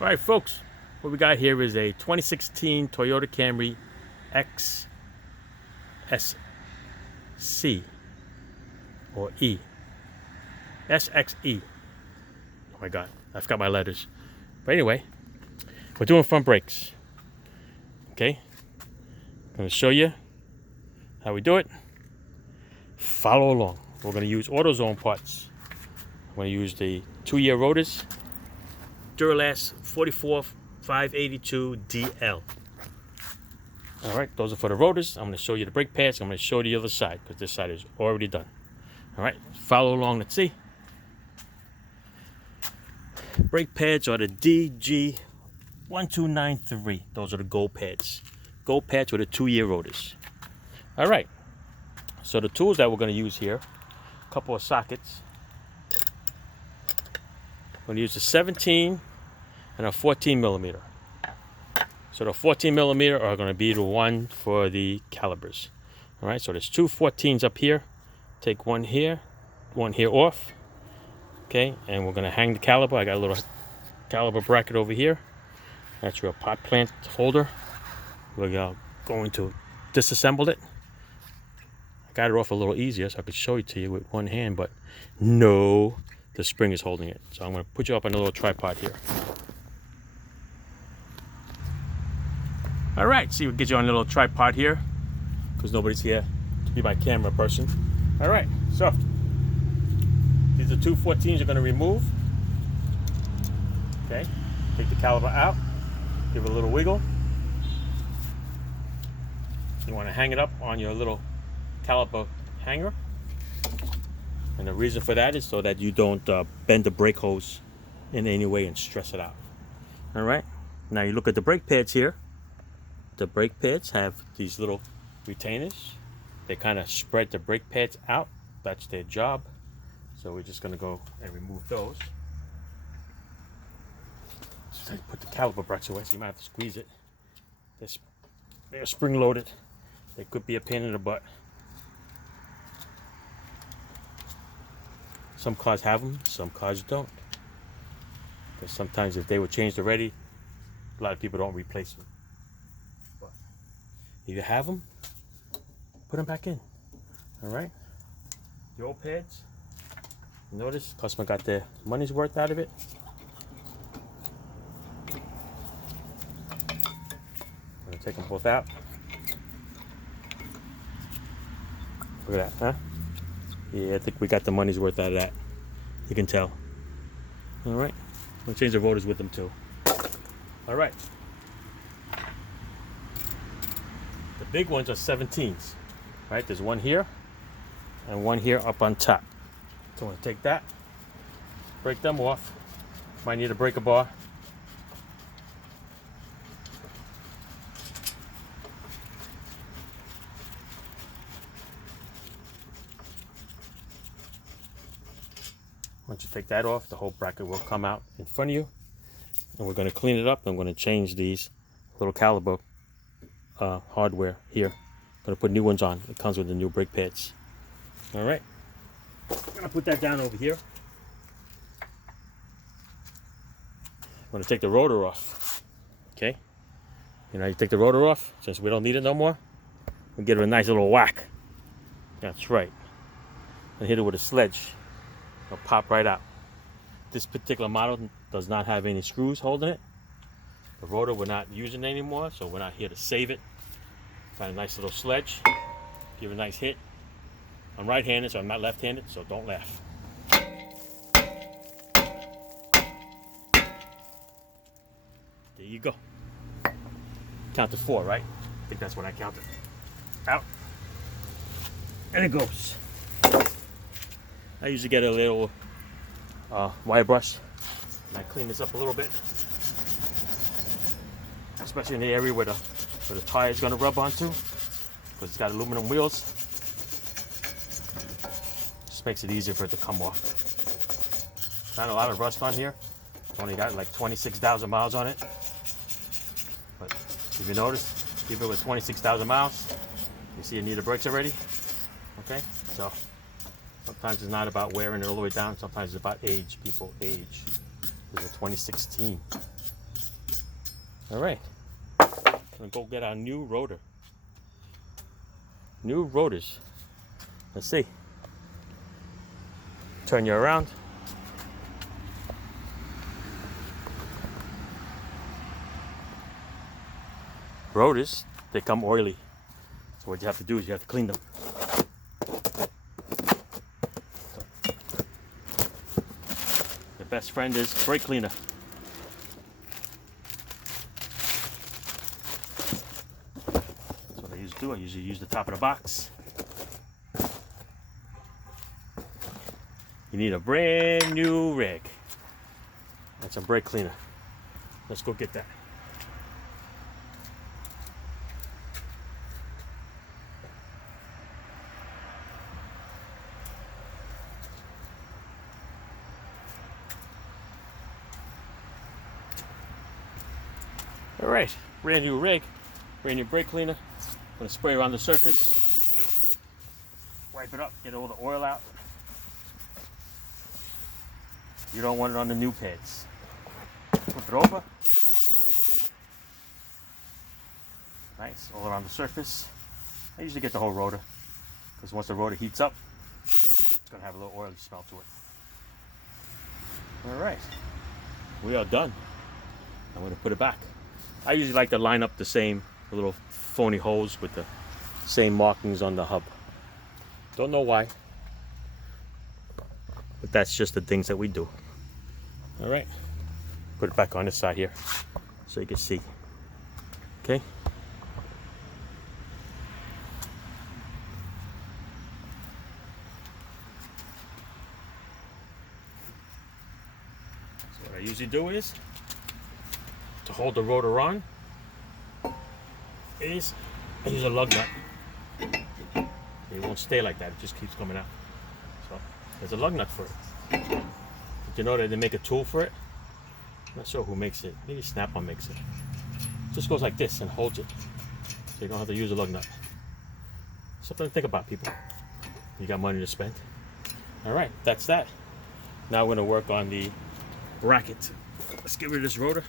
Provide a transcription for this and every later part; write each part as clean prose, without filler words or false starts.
All right, folks, what we got here is a 2016 Toyota Camry XSC or E. SXE. Oh my God, I forgot my letters. But anyway, we're doing front brakes. Okay, I'm going to show you how we do it. Follow along. We're going to use AutoZone parts. I'm going to use the 2-year Rotors Duralast 44582DL. All right, those are for the rotors. I'm going to show you the brake pads. I'm going to show you the other side because this side is already done. All right, follow along. Let's see. Brake pads are the DG1293. Those are the gold pads. Gold pads with the 2-year Rotors. All right, so the tools that we're going to use here, a couple of sockets. I'm going to use a 17 and a 14 millimeter. So the 14 millimeter are going to be the one for the calibers. All right, so there's two 14s up here. Take one here off. Okay, and we're going to hang the caliber. I got a little caliber bracket over here. That's your pot plant holder. We're going to disassemble it. I got it off a little easier so I could show it to you with one hand, but no, the spring is holding it. So I'm going to put you up on a little tripod here. All right, see, we'll get you on a little tripod here because nobody's here to be my camera person. All right, so these are two 14s you're going to remove. Okay, take the caliber out, give it a little wiggle. You want to hang it up on your little caliper hanger. And the reason for that is so that you don't bend the brake hose in any way and stress it out. All right, now you look at the brake pads here. The brake pads have these little retainers. They kind of spread the brake pads out. That's their job. So we're just going to go and remove those. So put the caliper brackets away, so you might have to squeeze it. They're spring loaded. They could be a pain in the butt. Some cars have them, some cars don't. Because sometimes if they were changed already, a lot of people don't replace them. But if you have them, put them back in. All right. The old pads. Notice customer got their money's worth out of it. I'm gonna take them both out. Look at that, huh? Yeah, I think we got the money's worth out of that. You can tell. All right. We'll change the rotors with them too. All right. The big ones are 17s. Right? There's one here and one here up on top. So I'm going to take that, break them off. Might need a breaker bar. Once you take that off, the whole bracket will come out in front of you. And we're going to clean it up. I'm going to change these little caliber hardware here. I'm going to put new ones on. It comes with the new brake pads. All right. I'm going to put that down over here. I'm going to take the rotor off. Okay. You know, you take the rotor off. Since we don't need it no more, we give it a nice little whack. That's right. And hit it with a sledge. It'll pop right out. This particular model does not have any screws holding it. The rotor we're not using anymore, so we're not here to save it. Find a nice little sledge. Give it a nice hit. I'm right-handed, so I'm not left-handed, so don't laugh. There you go. Count to 4, right? I think that's what I counted. Out. And it goes. I usually get a little wire brush and I clean this up a little bit, especially in the area where the tire is going to rub onto, because it's got aluminum wheels. Just makes it easier for it to come off. Not a lot of rust on here. It's only got like 26,000 miles on it. But if you notice, keep it with 26,000 miles. You see you need the brakes already. Okay, so sometimes it's not about wearing it all the way down. Sometimes it's about age. People age. This is a 2016. All right, I'm gonna go get our new rotor. New rotors. Let's see. Turn you around. Rotors, they come oily. So what you have to do is you have to clean them. The best friend is brake cleaner. That's what I usually do. I usually use the top of the box. You need a brand new rig. That's a brake cleaner. Let's go get that. All right, brand new rig, brand new brake cleaner. I'm gonna spray around the surface, wipe it up, get all the oil out. You don't want it on the new pads. Flip it over. Nice, all around the surface. I usually get the whole rotor, because once the rotor heats up, it's gonna have a little oily smell to it. All right, we are done. I'm gonna put it back. I usually like to line up the little phony holes with the same markings on the hub. Don't know why, but that's just the things that we do. All right, put it back on this side here so you can see. Okay. So what I usually do is, to hold the rotor on, is I use a lug nut. It won't stay like that, it just keeps coming out. So there's a lug nut for it. Did you know that they make a tool for it? I'm not sure who makes it. Maybe Snap-on makes it. It just goes like this and holds it, so you don't have to use a lug nut. Something to think about, people. You got money to spend. All right, that's that. Now we're gonna work on the bracket. Let's get rid of this rotor.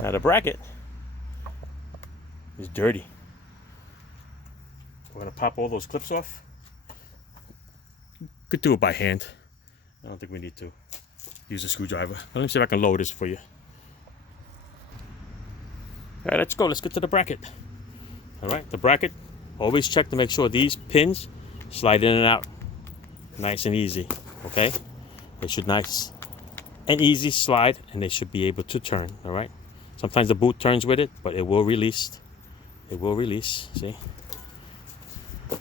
Now the bracket is dirty. We're gonna pop all those clips off. Could do it by hand. I don't think we need to use a screwdriver. Let me see if I can lower this for you. All right, let's go. Let's get to the bracket. All right, the bracket. Always check to make sure these pins slide in and out nice and easy. Okay, they should nice and easy slide, and they should be able to turn. All right. Sometimes the boot turns with it, but it will release. It will release. See? There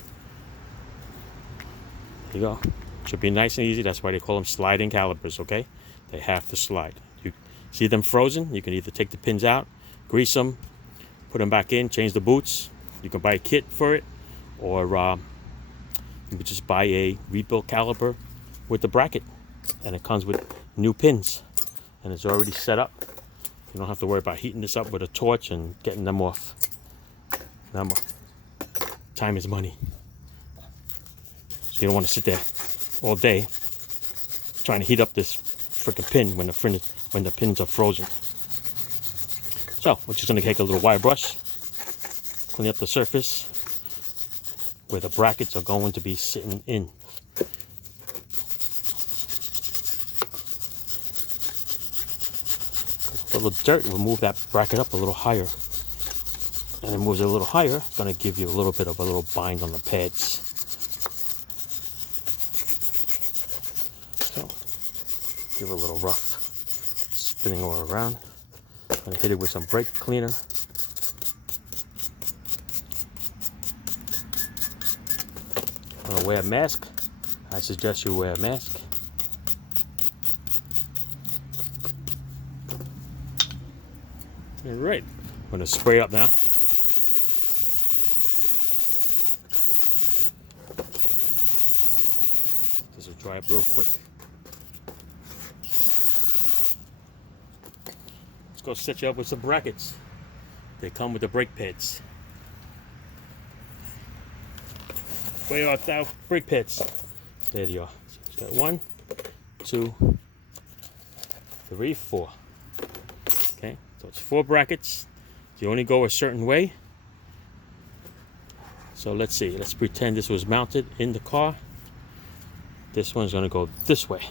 you go. Should be nice and easy. That's why they call them sliding calipers, okay? They have to slide. You see them frozen? You can either take the pins out, grease them, put them back in, change the boots. You can buy a kit for it, or you can just buy a rebuilt caliper with the bracket, and it comes with new pins, and it's already set up. You don't have to worry about heating this up with a torch and getting them off. Remember, time is money. So you don't want to sit there all day trying to heat up this freaking pin when the pins are frozen. So we're just going to take a little wire brush, clean up the surface where the brackets are going to be sitting in. A little dirt will move that bracket up a little higher, and it moves it a little higher. It's going to give you a little bit of a little bind on the pads. So give it a little rough spinning all around. I'm going to hit it with some brake cleaner. I'm going to wear a mask. I suggest you wear a mask. All right, I'm going to spray up now. This will dry up real quick. Let's go set you up with some brackets. They come with the brake pads. Where are our brake pads? There you are. So it's got 1, 2, 3, 4. Okay, so it's 4 brackets. You only go a certain way. So let's see. Let's pretend this was mounted in the car. This one's going to go this way.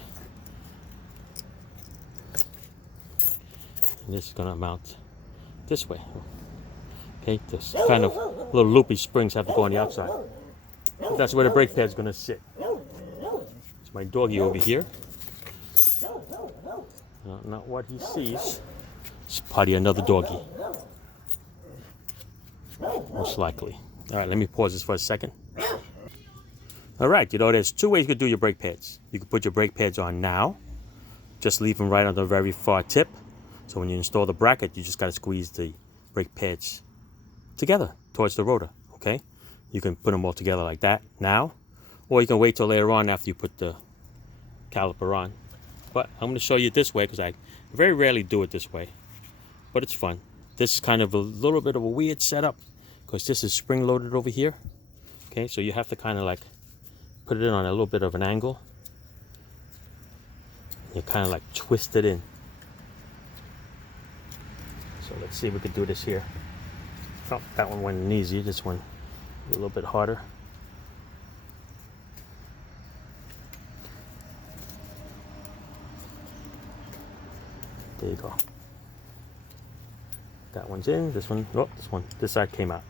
And this is going to mount this way. Okay, this kind of little loopy springs have to go on the outside. That's where the brake pad's going to sit. It's my doggy over here. Not what he sees. It's probably another doggy. Most likely. All right, let me pause this for a second. All right, you know, there's 2 ways you could do your brake pads. You can put your brake pads on now. Just leave them right on the very far tip. So when you install the bracket, you just got to squeeze the brake pads together towards the rotor, okay? You can put them all together like that now, or you can wait till later on after you put the caliper on. But I'm going to show you this way because I very rarely do it this way, but it's fun. This is kind of a little bit of a weird setup because this is spring loaded over here, okay? So you have to kind of like put it in on a little bit of an angle. You kind of like twist it in. So let's see if we can do this here. Oh, that one went in easy. This one a little bit harder. There you go. That one's in. This one, oh, this side came out.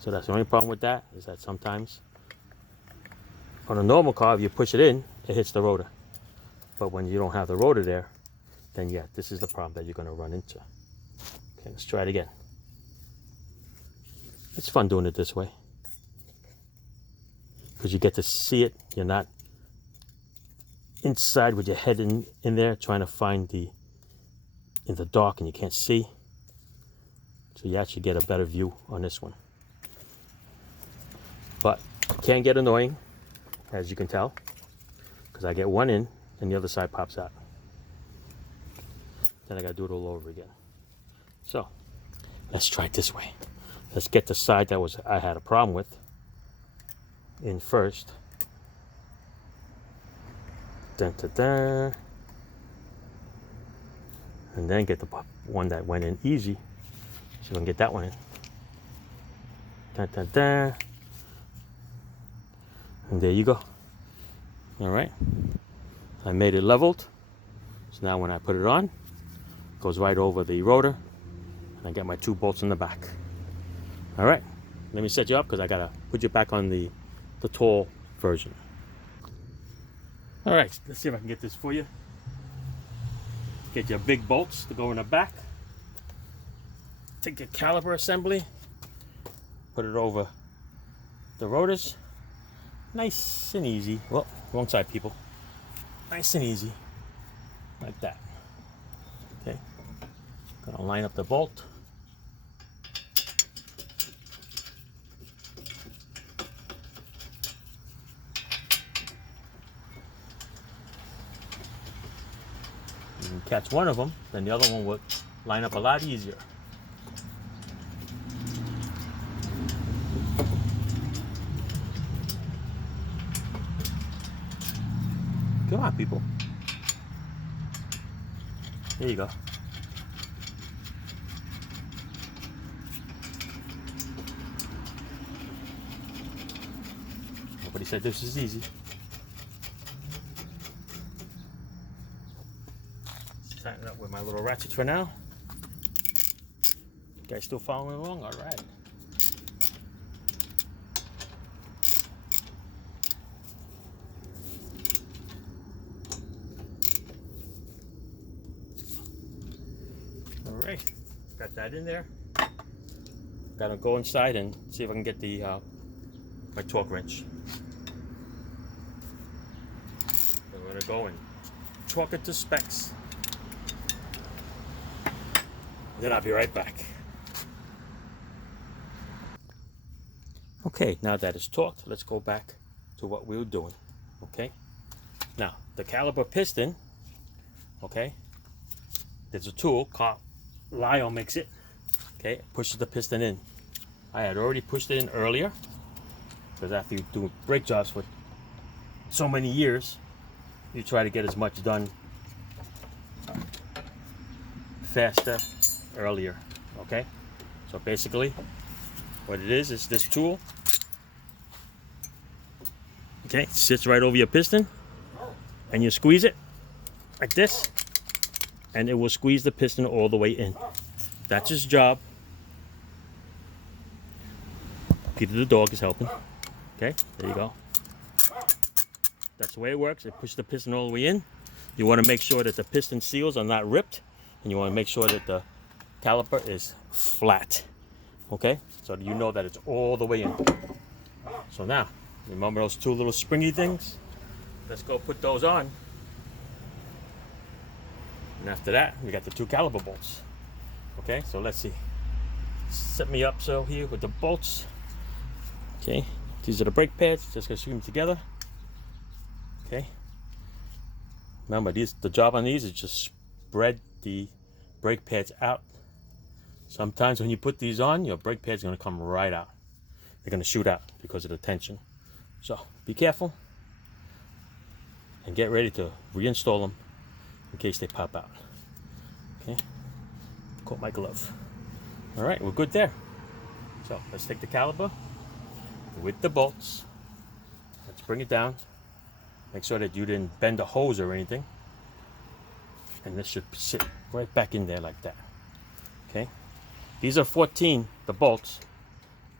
So that's the only problem with that, is that sometimes on a normal car, if you push it in, it hits the rotor. But when you don't have the rotor there, then yeah, this is the problem that you're going to run into. Okay, let's try it again. It's fun doing it this way because you get to see it. You're not inside with your head in there trying to find in the dark and you can't see. So you actually get a better view on this one. But it can get annoying, as you can tell, because I get one in and the other side pops out. Then I got to do it all over again. So let's try it this way. Let's get the side that I had a problem with in first. Dun, dun, dun. And then get the one that went in easy. So we can get that one in. Dun, dun, dun. And there you go. All right. I made it leveled. So now when I put it on, it goes right over the rotor. And I get my 2 bolts in the back. All right. Let me set you up because I got to put you back on the tall version. All right. Let's see if I can get this for you. Get your big bolts to go in the back. Take your caliper assembly. Put it over the rotors. Nice and easy. Well, wrong side, people. Nice and easy. Like that. Okay. Gonna line up the bolt. You can catch one of them, then the other one would line up a lot easier. Come on, people. There you go. Nobody said this is easy. Tighten it up with my little ratchets for now. You guys still following along? All right. All right, got that in there. Gotta go inside and see if I can get the my torque wrench. So we're gonna go and torque it to specs. Then I'll be right back. Okay, now that it's torqued, let's go back to what we were doing. Okay, now the caliper piston. Okay, there's a tool called Lyle makes it. Okay, it pushes the piston in. I had already pushed it in earlier. Because after you do brake jobs for so many years, you try to get as much done faster, earlier. Okay? So basically, what it is this tool. Okay, sits right over your piston, and you squeeze it like this, and it will squeeze the piston all the way in. That's its job. Peter the dog is helping. Okay, there you go. That's the way it works. It pushes the piston all the way in. You want to make sure that the piston seals are not ripped, and you want to make sure that the caliper is flat. Okay, so you know that it's all the way in. So now, remember those two little springy things? Let's go put those on. And after that, we got the two caliper bolts. Okay, so let's see. Set me up so here with the bolts. Okay, these are the brake pads. Just gonna screw them together. Okay. Remember, the job on these is just spread the brake pads out. Sometimes when you put these on, your brake pads are gonna come right out. They're gonna shoot out because of the tension. So be careful and get ready to reinstall them in case they pop out. Okay, caught my glove. All right, we're good there. So let's take the caliper with the bolts. Let's bring it down. Make sure that you didn't bend the hose or anything. And this should sit right back in there like that. Okay, these are 14, the bolts.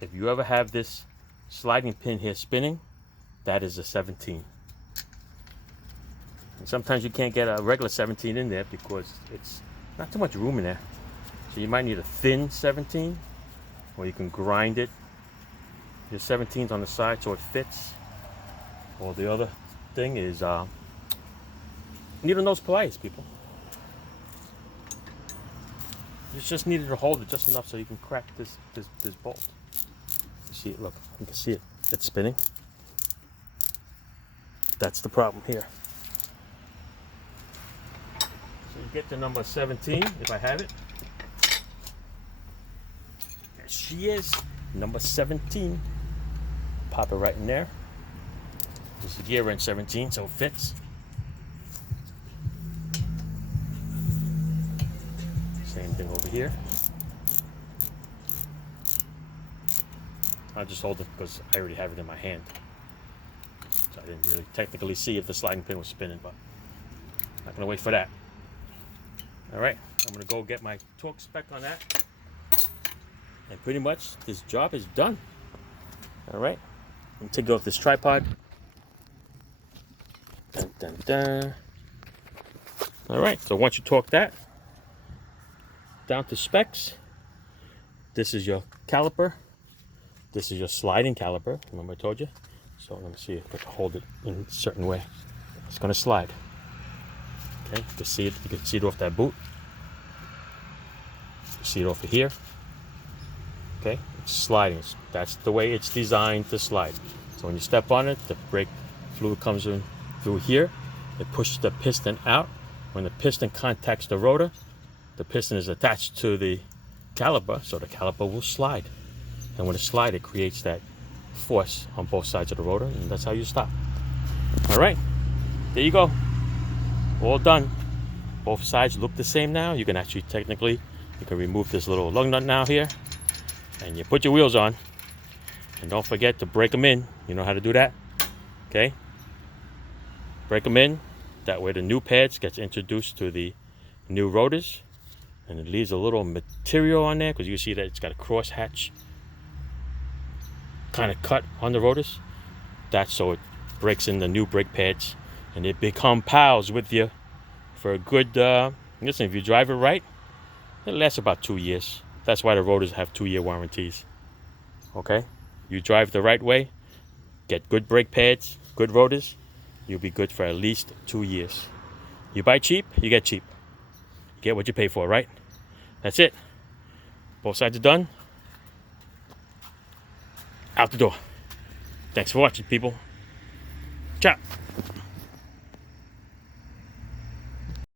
If you ever have this sliding pin here spinning, that is a 17. And sometimes you can't get a regular 17 in there because it's not too much room in there. So you might need a thin 17, or you can grind it. Your 17's on the side so it fits. Or the other thing is needle nose pliers, people. You just needed to hold it just enough so you can crack this bolt. You see it? Look, you can see it. It's spinning. That's the problem here. So you get to number 17, if I have it. There she is, number 17. Pop it right in there. This is gear wrench 17, so it fits. Same thing over here. I'll just hold it because I already have it in my hand. So I didn't really technically see if the sliding pin was spinning, but I'm not gonna wait for that. All right, I'm gonna go get my torque spec on that. And pretty much this job is done. All right, I'm gonna take off this tripod. Dun, dun, dun. All right, so once you torque that down to specs, this is your caliper. This is your sliding caliper. Remember I told you? So let me see if I can hold it in a certain way. It's gonna slide. Okay, you can see it. You can see it off that boot. You can see it over here. Okay, it's sliding. That's the way it's designed to slide. So when you step on it, the brake fluid comes in through here. It pushes the piston out. When the piston contacts the rotor, the piston is attached to the caliper, so the caliper will slide. And when it slides, it creates that force on both sides of the rotor, and that's how you stop. All right, there you go. All done. Both sides look the same now. You can actually technically, you can remove this little lug nut now here, and you put your wheels on. And don't forget to break them in. You know how to do that? Okay? Break them in. That way the new pads gets introduced to the new rotors. And it leaves a little material on there because you see that it's got a cross hatch kind of cut on the rotors. That's so it breaks in the new brake pads and it become pals with you for a good, listen, if you drive it right, it lasts about 2 years. That's why the rotors have 2-year warranties. Okay? You drive the right way, get good brake pads, good rotors, you'll be good for at least 2 years. You buy cheap, you get cheap. Get what you pay for, right? That's it. Both sides are done. Out the door. Thanks for watching, people. Ciao.